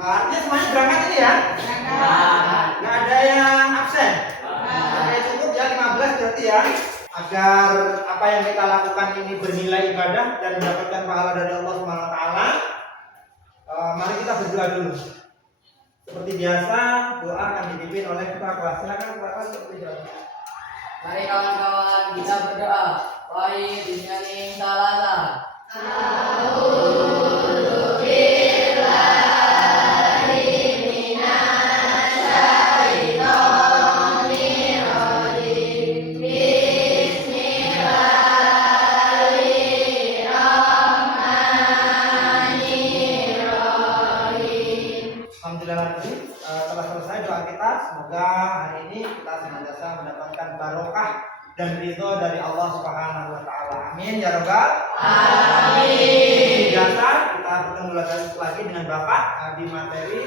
Artinya semuanya berangkat ini ya? Nggak ada yang absen. Oke, cukup ya 15 berarti ya. Agar apa yang kita lakukan ini bernilai ibadah dan mendapatkan pahala dari Allah Subhanahu wa taala. Mari kita berdoa dulu. Seperti biasa, doa akan dipimpin oleh ketua kelas. Silakan ketua kelas untuk berdoa. Mari kawan-kawan kita berdoa. Baik, bismillahirrahmanirrahim. Salasa. Telah selesai doa kita. Semoga hari ini kita senantiasa mendapatkan barokah dan ridho dari Allah Subhanahu wa taala. Amin ya rabbal alamin. Biasa kita bertemu lagi dengan Bapak di materi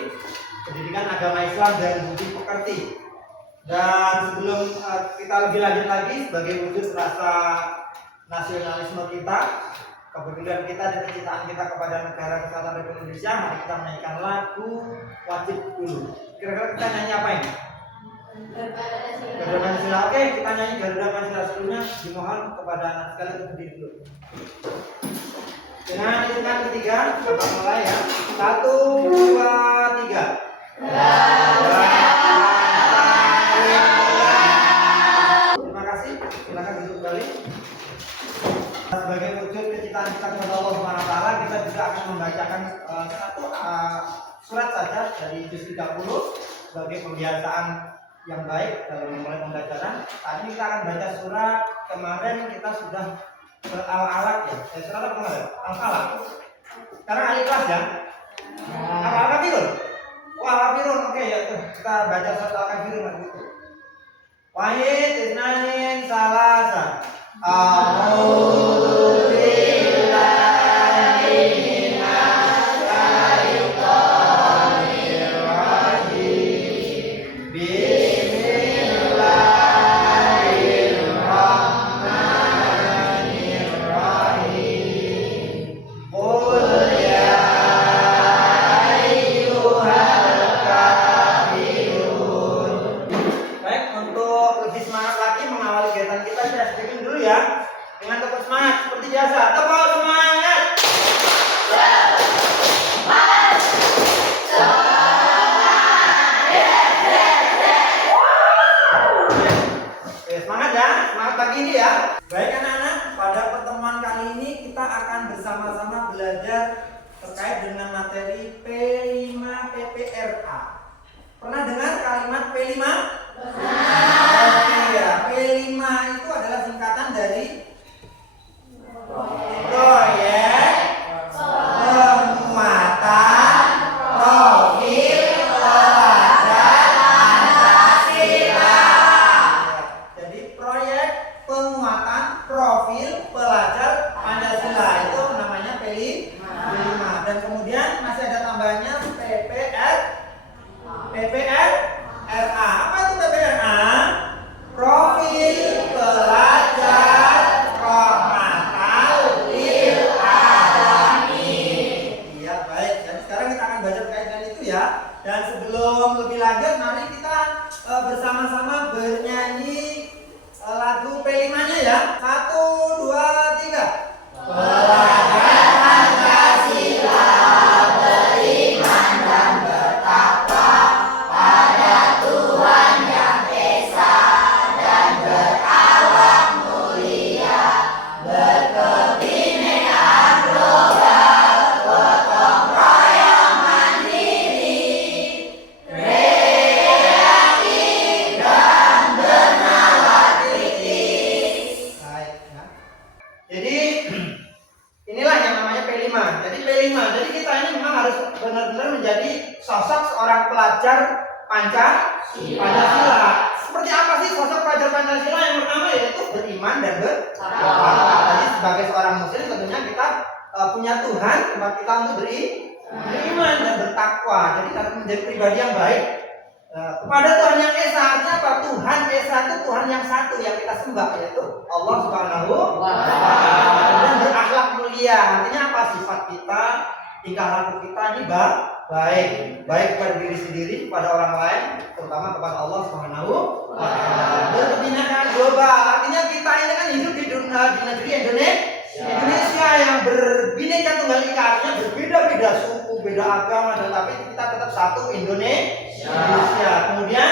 pendidikan agama Islam dan budi pekerti. Dan sebelum kita lebih lanjut lagi sebagai wujud rasa nasionalisme kita, kepedulian kita dan kecintaan kita kepada negara kesatuan Republik Indonesia, mari kita menyanyikan lagu wajib dulu. Kira-kira kita nyanyi apa ini? Garuda Pancasila. Oke, kita nyanyi Garuda Pancasila. Sebelumnya dimohon kepada anak sekalian untuk berdiri dulu. Dengan hitungan ketiga, kita mulai ya. 1, 2, 3. Terima kasih. Silakan duduk kembali. Sebagai wujud kecintaan kita kepada Allah Subhanahu wa taala, kita juga akan membacakan satu surat saja dari juz 30 sebagai pembiasaan yang baik dalam memulai pembelajaran. Tadi kita akan baca surat, kemarin kita sudah Al-Alaq ya. Surat apa kemarin? Al-Falaq. Sekarang Al-Ikhlas ya. Al-Kafirun. Oh, Al-Kafirun. Oke ya, kita baca surat Al-Kafirun gitu. Wahid, isnain, salasa. A'udzu billahi minasy syaithanir rajim. Bismillahirrahmanirrahim. Qul ya ayyuhal kafirun. Baik, untuk lebih semangat lagi mengawali kegiatan kita, saya sedikit dulu ya. Dengan tepuk semangat seperti biasa. Tepuk semangat. Oke, semangat ya. Semangat pagi ini ya. Baik anak-anak, pada pertemuan kali ini kita akan bersama-sama belajar terkait dengan materi P5 PPRA. Pernah dengar kalimat P5? Iya, P5 itu adalah singkatan dari proyek penguatan profil pelajar Pancasila. Jadi proyek penguatan profil pelajar Pancasila itu namanya P5. Dan kemudian masih ada tambahannya PPRA. Apa itu PPRA? Profil pelajar rahmatan lil alamin. Iya, baik. Jadi sekarang kita akan baca terkait dengan itu ya. Dan sebelum lebih lanjut, mari kita bersama-sama bernyanyi lagu P5-nya ya. 1, 2, 3. Pelajar Pancasila beriman dan bertakwa pada Tuhan yang Esa dan berakhlak mulia, berkebinekaan global, gotong royong mandiri, kreatif dan bernalar kritis. Baik, ya. Jadi inilah yang namanya P5. Jadi P5. Jadi kita ini memang harus benar-benar menjadi sosok seorang pelajar Pancasila. Seperti apa sih sosok pelajar Pancasila? Yang pertama yaitu beriman dan bertakwa. Jadi sebagai seorang muslim tentunya kita punya Tuhan tempat kita untuk beriman dan bertakwa. Jadi kita harus menjadi pribadi yang baik kepada Tuhan yang Esa. Artinya apa? Tuhan Esa itu Tuhan yang satu yang kita sembah, yaitu Allah Subhanahu wa taala. Dan berakhlak mulia. Artinya apa? Sifat kita, tingkah laku kita ini baik kepada diri sendiri, kepada orang lain, terutama kepada Allah Subhanahu wa Ta'ala. Berkebinekaan global, artinya kita ini kan hidup di negeri Indonesia yang berbineka tunggal ika, artinya berbeda-beda suku, beda agama, tetapi kita tetap satu Indonesia. Kemudian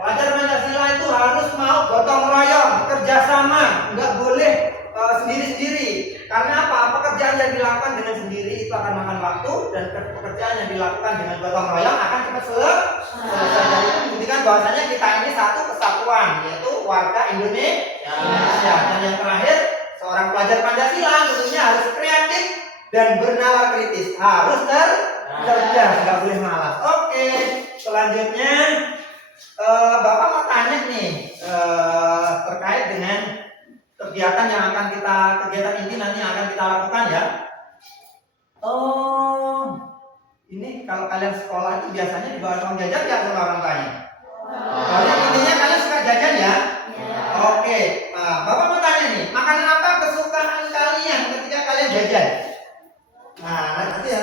pelajar Pancasila itu harus mau gotong royong, kerjasama, nggak boleh sendiri-sendiri. Karena apa? Pekerjaan yang dilakukan dengan sendiri itu akan makan waktu, dan pekerjaan yang dilakukan dengan gotong royong akan cepat selesai. Jadi itu membuktikan bahwasanya kita ini satu kesatuan, yaitu warga Indonesia. Dan yang terakhir, seorang pelajar Pancasila tentunya harus kreatif dan bernalar kritis, harus cerdas, nggak boleh malas. Oke, selanjutnya Bapak mau tanya nih terkait dengan kegiatan inti nanti yang akan kita lakukan ya. Oh, ini kalau kalian sekolah itu biasanya dibawa uang jajan ya sama orang tuanya. Soalnya intinya kalian suka jajan ya. Oke, Bapak mau tanya nih, makanan apa kesukaan kalian ketika kalian jajan? Nah, nanti ya,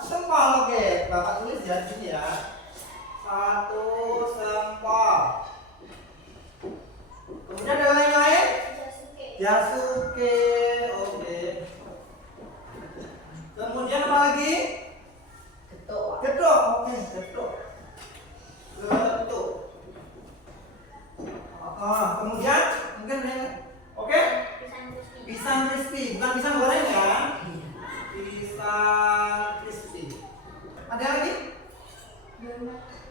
sempol. Oke, Bapak tulis ya di sini ya. 1 sempol. Kemudian ada yang lain? Jasuke. Oke. Kemudian apa lagi? Getuk. Oke, getuk. Kemudian mungkin oke? Pisang crispy, bukan pisang goreng ya? Pisang crispy. Ada lagi?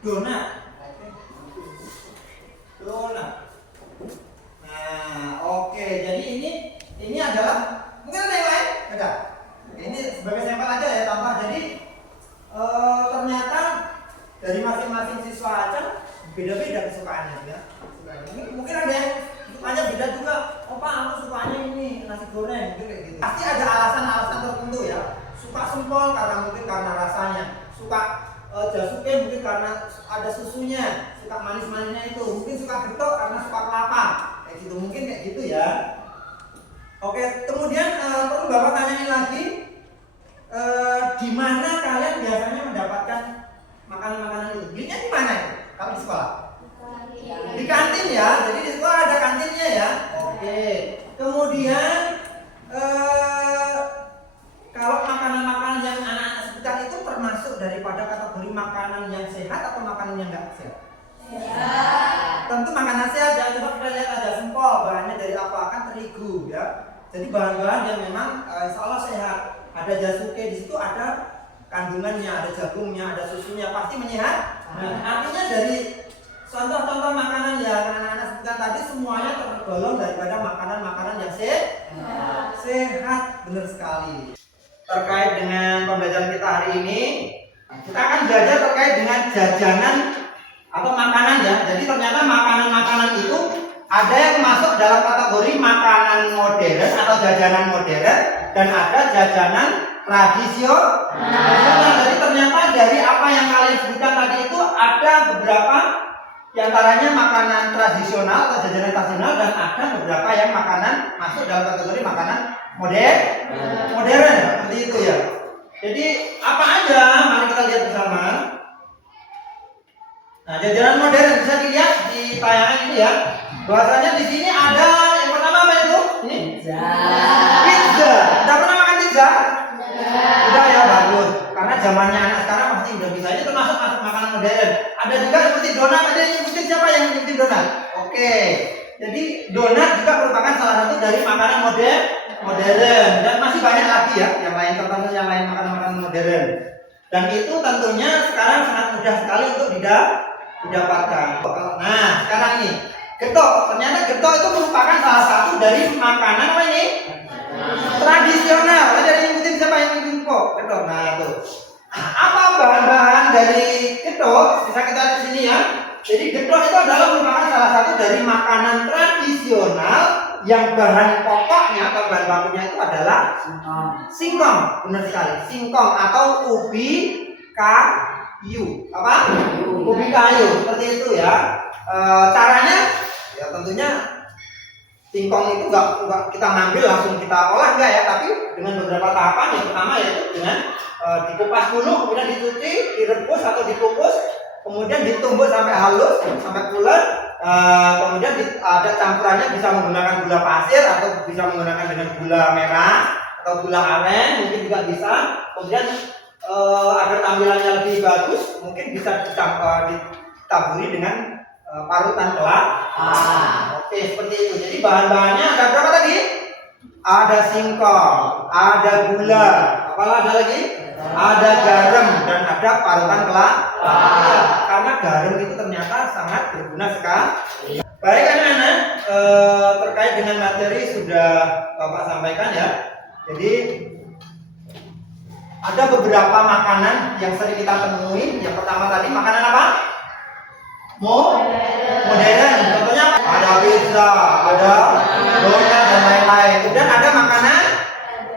Donat. Nah, oke. Jadi ini adalah mungkin ada yang lain? Ada. Ini sebagai sampel aja ya, tambah. Jadi ternyata dari masing-masing siswa aja beda-beda kesukaannya ya. Mungkin ada yang sukanya beda juga. Oh Pak, aku sukanya ini nasi goreng gitu kayak gitu. Pasti ada alasan-alasan tertentu ya. Suka sempol mungkin karena rasanya. Suka jasuke mungkin karena ada susunya. Suka manis-manisnya itu. Mungkin suka getuk karena suka kelapa. Kayak gitu, mungkin kayak gitu ya. Oke, kemudian perlu Bapak tanyain lagi, di mana kalian biasanya mendapatkan makanan-makanan itu? Belinya di mana itu? Kalau di sekolah? Di kantin ya. Jadi di sekolah ada kantinnya ya. Oke. Kemudian kalau makanan-makanan yang anak-anak sebutkan itu termasuk daripada kategori makanan yang sehat atau makanan yang enggak sehat? Tentu makanan sehat. Jangan coba kita lihat ada sempol, bahannya dari apa? Kan terigu ya. Jadi bahan-bahan yang memang insya Allah sehat. Ada jasuke, di situ ada kandungannya, ada jagungnya, ada susunya, pasti menyehat. Nah, artinya dari contoh-contoh makanan yang anak-anak sebutkan tadi semuanya tergolong daripada makanan-makanan yang sehat, benar sekali. Terkait dengan pembelajaran kita hari ini, kita akan belajar terkait dengan jajanan atau makanan ya. Jadi ternyata makanan-makanan itu ada yang masuk dalam kategori makanan modern atau jajanan modern, dan ada jajanan tradisional. Jadi ternyata dari apa yang kalian sebutkan tadi itu ada beberapa diantaranya makanan tradisional atau jajanan tradisional, dan ada beberapa yang makanan masuk dalam kategori makanan modern seperti itu ya. Jadi apa aja? Mari kita lihat bersama. Nah, jajanan modern bisa dilihat di tayangan ini ya. Bahwasanya di sini ada yang pertama apa itu? Ini pizza. Udah pernah makan pizza? Udah ya, bagus. Karena zamannya anak sekarang pasti udah bisa. Ini termasuk makanan modern. Ada juga seperti donat. Ada yang nyebutin siapa yang nyebutin donat? Oke. Jadi donat juga merupakan salah satu dari makanan modern. Dan masih banyak lagi ya yang lain, tertentu yang lain makanan-makanan modern. Dan itu tentunya sekarang sangat mudah sekali untuk didapatkan. Nah, sekarang ini getuk. Ternyata getuk itu merupakan salah satu dari makanan apa ini? Tradisional. Ada yang nyebutin siapa yang nyebutin kok? Getuk. Nah, itu. Apa bahan-bahan dari getuk? Bisa kita lihat di sini ya. Jadi getuk itu adalah merupakan salah satu dari makanan tradisional yang bahan pokoknya atau bahan bakunya itu adalah singkong. Benar sekali. Singkong atau ubi kayu. Apa? Ubi kayu. Seperti itu ya. Caranya ya tentunya singkong itu nggak kita ngambil langsung kita olah enggak ya, tapi dengan beberapa tahapan. Yang pertama yaitu dengan dikupas dulu, kemudian dicuci, direbus atau dikukus, kemudian ditumbuk sampai halus, sampai pulen. Kemudian ada campurannya, bisa menggunakan gula pasir atau bisa menggunakan dengan gula merah atau gula aren, mungkin juga bisa. Kemudian agar tampilannya lebih bagus, mungkin bisa ditaburi dengan parutan kelapa. Oke, seperti itu. Jadi bahan-bahannya ada berapa tadi? Ada singkong, ada gula, apa ada lagi? Ada garam dan ada parutan kelapa. Ya, karena garam itu ternyata sangat berguna sekali. Baik anak-anak, terkait dengan materi sudah Bapak sampaikan ya. Jadi ada beberapa makanan yang sering kita temui. Yang pertama tadi makanan apa? Modern. Contohnya ada pizza, ada donat dan lain-lain. Kemudian ada makanan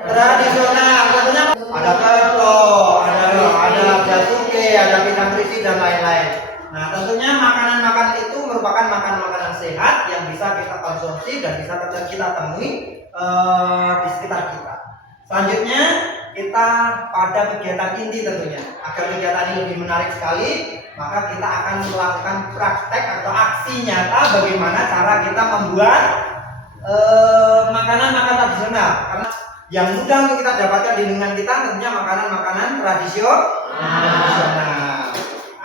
tradisional. Contohnya ada keto, ada jasuke, ada pisang krisi dan lain-lain. Nah, tentunya makanan-makanan itu merupakan makanan-makanan sehat yang bisa kita konsumsi dan bisa kita temui di sekitar kita. Selanjutnya kita pada kegiatan inti tentunya. Agar kegiatan ini lebih menarik sekali, maka kita akan melakukan praktek atau aksi nyata bagaimana cara kita membuat makanan-makanan tradisional. Karena yang mudah untuk kita dapatkan di lingkungan kita tentunya makanan-makanan tradisional.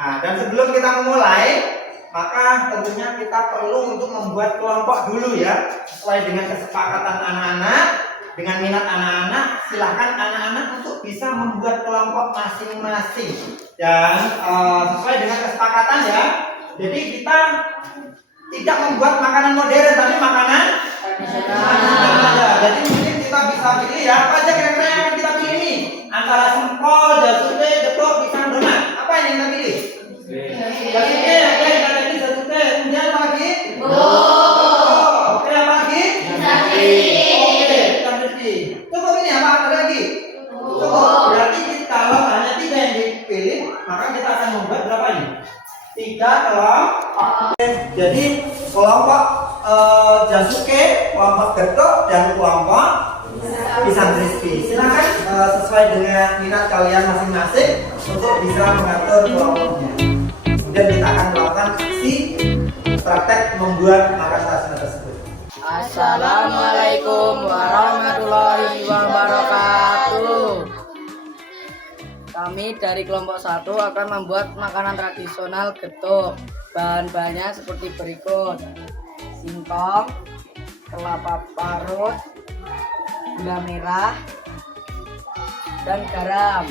Nah, dan sebelum kita memulai, maka tentunya kita perlu untuk membuat kelompok dulu ya, sesuai dengan kesepakatan anak-anak, dengan minat anak-anak. Silahkan anak-anak untuk bisa membuat kelompok masing-masing dan sesuai dengan kesepakatan ya. Jadi kita tidak membuat makanan modern, tapi makanan tradisional. Jadi mungkin kita bisa pilih ya, apa aja kira-kira yang akan kita pilih nih, antara sempol, jasuke, getuk, pisang, donat. Apa yang kita pilih? Jasuke, oke, kita pilih jasuke. Kemudian apa lagi? Oke, apa lagi? Cukup ini apa ada lagi? Cukup. Berarti kalau hanya 3 yang dipilih, maka kita akan membuat berapa ini? 3 kelompok. Jadi kelompok jasuke, kelompok getuk, dan kelompok pisang crispy. Silakan sesuai dengan minat kalian masing-masing untuk bisa mengatur kelompoknya. Kemudian kita akan melakukan aksi praktek membuat makanan tradisional tersebut. Assalamualaikum warahmatullahi wabarakatuh. Kami dari kelompok 1 akan membuat makanan tradisional getuk. Bahan-bahannya seperti berikut: singkong, kelapa parut, gula merah, dan garam.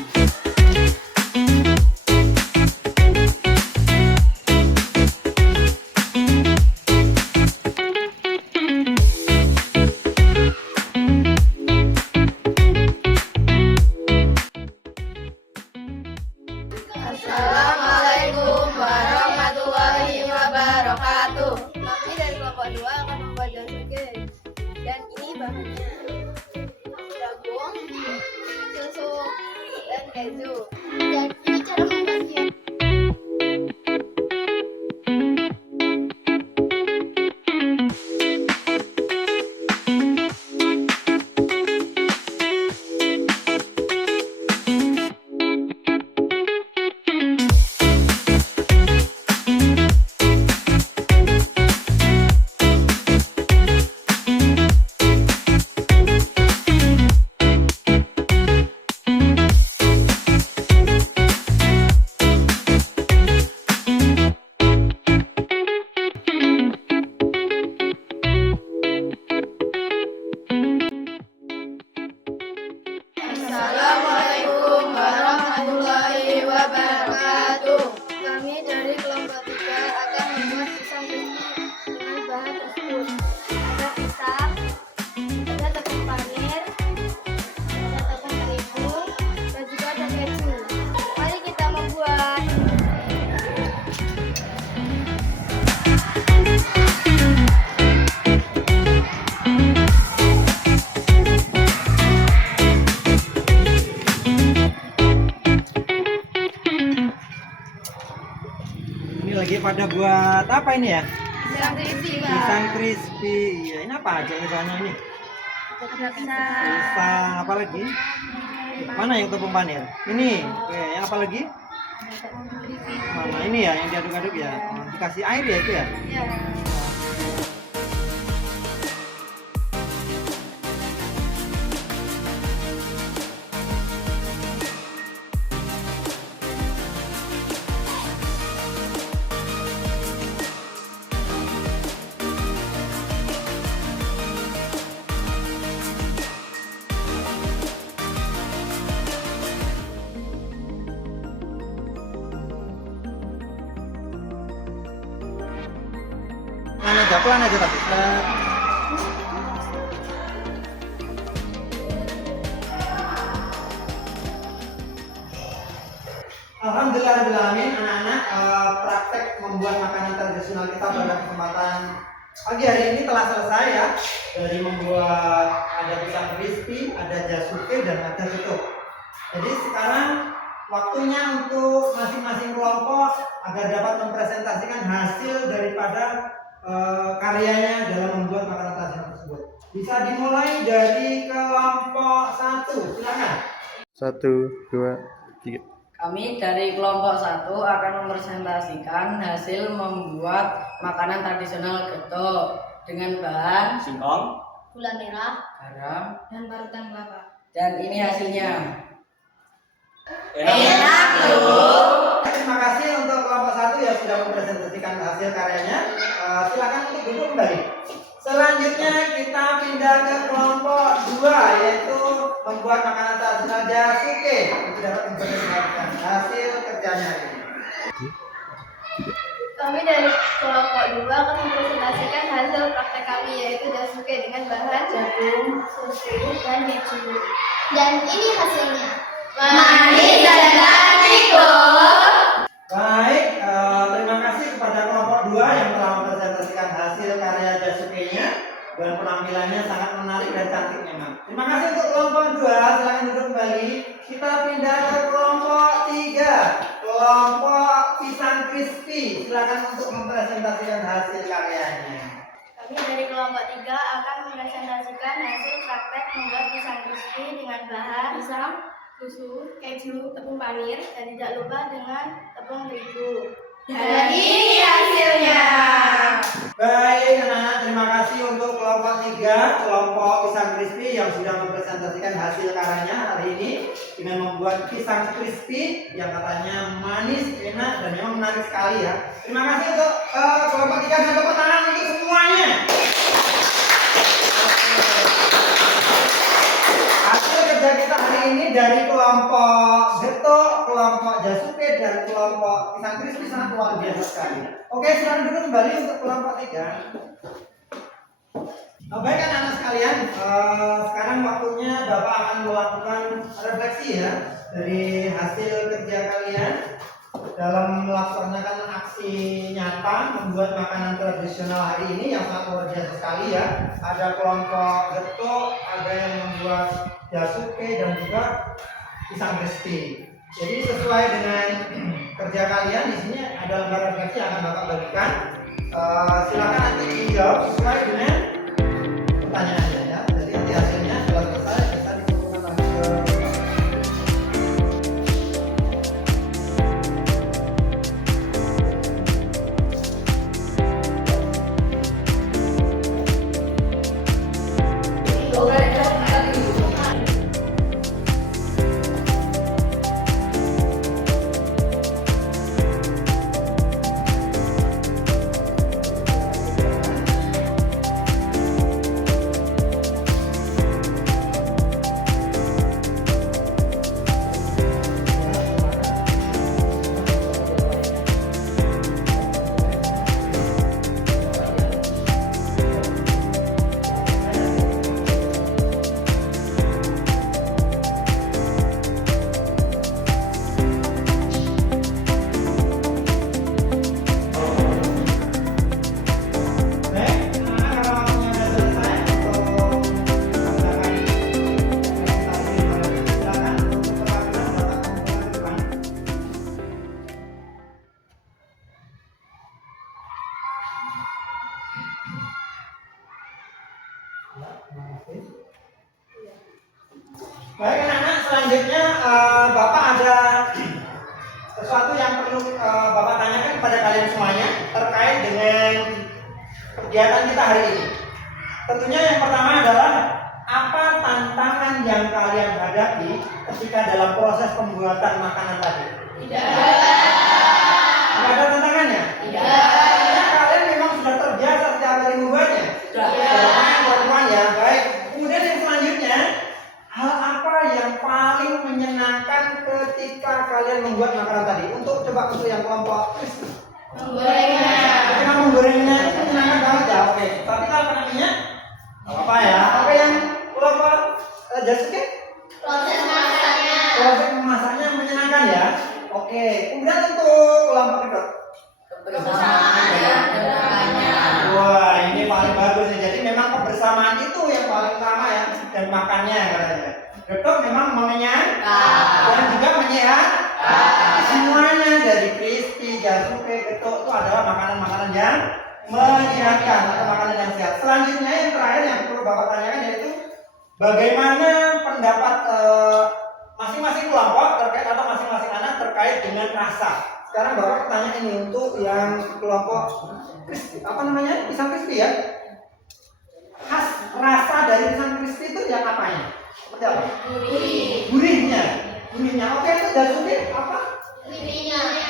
Assalamualaikum warahmatullahi wabarakatuh. Kami dari kelompok 2 akan membuat jasuke. Dan ini bahannya jagung, susu, dan keju. Dan ini cara membuatnya. Assalamualaikum warahmatullahi wabarakatuh. Kami dari kelompok 3 akan membuat pisang crispy dengan bahan tersebut. Ada pisang, ada tepung panir, ada tepung terigu, dan juga ada keju. Mari kita membuat. Ini lagi pada buat apa ini ya? Pisang crispy, Pak. Pisang crispy. Ya, ini apa aja nih bahannya ini? Ada pisang. Pisang apa lagi? Mana yang tepung panir? Ini. Oke, yang apa lagi? Mana ini ya yang diaduk-aduk ya? Oh, dikasih air ya itu ya? Ya. Pelan aja tapi. Alhamdulillahirrahmanirrahim, anak-anak, praktek membuat makanan tradisional kita pada kesempatan pagi hari ini telah selesai ya. Dari membuat ada pisang crispy, ada jasuke dan ada getuk. Jadi sekarang waktunya untuk masing-masing kelompok agar dapat mempresentasikan hasil daripada karyanya dalam membuat makanan tradisional tersebut. Bisa dimulai dari kelompok 1, silakan. 1, 2, 3. Kami dari kelompok 1 akan mempresentasikan hasil membuat makanan tradisional getuk dengan bahan Singkong, Gula merah garam, dan parutan kelapa. dan ini hasilnya. Enak loh. Terima kasih untuk kelompok 1 yang sudah mempresentasikan hasil karyanya. Silakan untuk duduk kembali. Selanjutnya kita pindah ke kelompok 2 yaitu membuat makanan tradisional jasuke. Itu dapat mempresentasikan hasil kerjanya hari ini. Kami dari kelompok 2 akan mempresentasikan hasil praktek kami yaitu jasuke dengan bahan jagung, susu, dan keju. Dan ini hasilnya. Manis dan cantik loh. Baik, terima kasih kepada kelompok 2 yang telah mempresentasikan hasil karya Jasuke-nya dan penampilannya sangat menarik dan cantik memang. Terima kasih untuk kelompok 2, silakan duduk kembali. Kita pindah ke kelompok 3, kelompok pisang crispy. Silakan untuk mempresentasikan hasil karyanya. Kami dari kelompok 3 akan mempresentasikan hasil praktek membuat pisang crispy dengan bahan pisang, susu, keju, tepung panir, dan tidak lupa dengan tepung terigu. Dan ini hasilnya. Baik anak-anak, terima kasih untuk kelompok 3, kelompok pisang crispy yang sudah mempresentasikan hasil karyanya hari ini dengan membuat pisang crispy yang katanya manis, enak, dan memang menarik sekali ya. Terima kasih untuk kelompok 3 dan tepuk tangan untuk semuanya. Hasil kerja kita hari ini dari kelompok getuk, kelompok jasuke, dan kelompok pisang crispy sangat luar biasa sekali. Oke, silakan duduk kembali untuk kelompok 3. Baik anak-anak sekalian, sekarang waktunya Bapak akan melakukan refleksi ya dari hasil kerja kalian dalam melaksanakan aksi nyata membuat makanan tradisional hari ini yang sangat luar biasa sekali ya. Ada kelompok getuk, ada yang membuat jasuke dan juga pisang crispy. Jadi sesuai dengan kerja kalian di sini ada lembar refleksi yang akan Bapak bagikan. Silakan nanti dijawab sesuai dengan pertanyaannya ya. Jadi nanti hasilnya setelah selesai bisa dikumpulkan lagi ke Baik anak-anak, selanjutnya Bapak ada sesuatu yang perlu Bapak tanyakan kepada kalian semuanya terkait dengan kegiatan kita hari ini. Tentunya yang pertama adalah apa tantangan yang kalian hadapi ketika dalam proses pembuatan makanan tadi? Tidak ada tantangannya? Karena kalian memang sudah terbiasa setiap hari membuatnya. Perempuan ya, baik. Kemudian yang selanjutnya, hal apa yang paling menyenangkan ketika kalian membuat makanan tadi? Untuk yang kelompok ketika menggorengnya itu menyenangkan banget ya. Oke. Tapi kalau kena minyak, apa ya? Oke, yang kelompok Jasuke? Proses memasaknya menyenangkan ya. Oke. Kemudian untuk kelompok kedok. Wah, ini paling bagus nih. Jadi memang kebersamaan itu yang paling utama ya, dan makannya katanya. Gedok memang mengenyangkan dan juga menyehatkan. Semuanya dari crispy, jasuke, gedok itu adalah makanan-makanan yang menyehatkan atau makanan yang sehat. Selanjutnya yang terakhir yang perlu Bapak tanyakan yaitu bagaimana pendapat masing-masing kelompok terkait atau masing-masing anak terkait dengan rasa. Sekarang Bapak tanya ini untuk yang kelompok crispy, apa namanya? Pisang crispy ya. Khas rasa dari pisang crispy itu yang apanya? Seperti apa? Gurihnya. Oke, itu jasuke apa?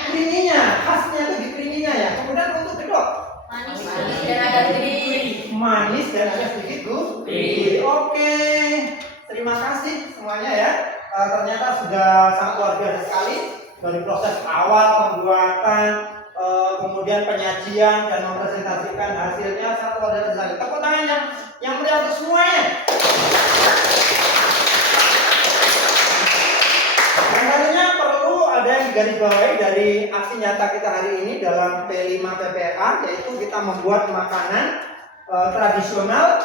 Creamy-nya. Khasnya itu di creamy-nya ya. Kemudian untuk kedok manis dan ada sedikit gurih. Oke. Terima kasih semuanya ya. Ternyata sudah sangat luar biasa sekali dari proses awal pembuatan, kemudian penyajian dan mempresentasikan hasilnya sangat luar biasa sekali. Tepuk tangan yang meriah untuk semuanya. Dan tentunya perlu ada yang digarisbawahi dari aksi nyata kita hari ini dalam P5 PPRA, yaitu kita membuat makanan tradisional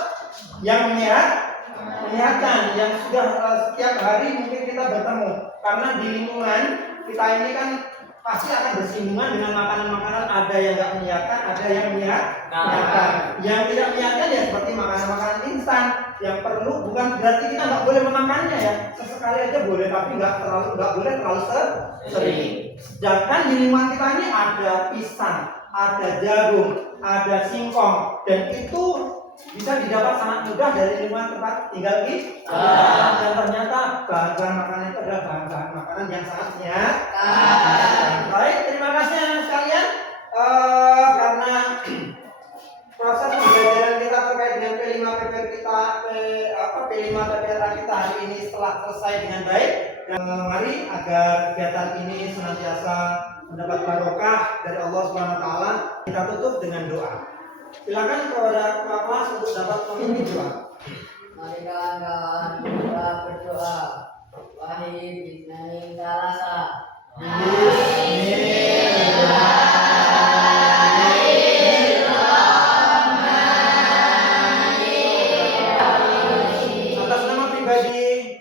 yang menyehatkan, yang sudah setiap hari mungkin kita bertemu, karena di lingkungan kita ini kan pasti akan bersinggungan dengan makanan-makanan, ada yang nggak menyehatkan, ada yang menyehatkan. Yang tidak menyehatkan ya seperti makanan-makanan instan, yang perlu bukan berarti kita nggak boleh memakannya ya, sesekali aja boleh, tapi nggak boleh terlalu sering. Sedangkan di lingkungan kita ini ada pisang, ada jagung, ada singkong, dan itu bisa didapat sangat mudah dari lingkungan tempat tinggal kita. Dan ternyata bahan makanan itu adalah bahan makanan yang sangat sehat. Baik, terima kasih anak sekalian, karena proses pembelajaran kita terkait dengan P5 PPRA kita hari ini telah selesai dengan baik. Dan mari agar kegiatan ini senantiasa mendapat barokah dari Allah Subhanahu wa taala, kita tutup dengan doa. Silakan kepada Kepala Kelas untuk dapat memimpin doa. Mari kawan-kawan kita berdoa. Wahid bisnaning talasa. Atas nama pribadi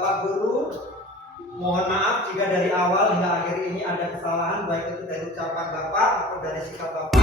Pak Guru, mohon maaf jika dari awal hingga akhir ini ada kesalahan, baik itu dari ucapan Bapak maupun dari sikap Bapak.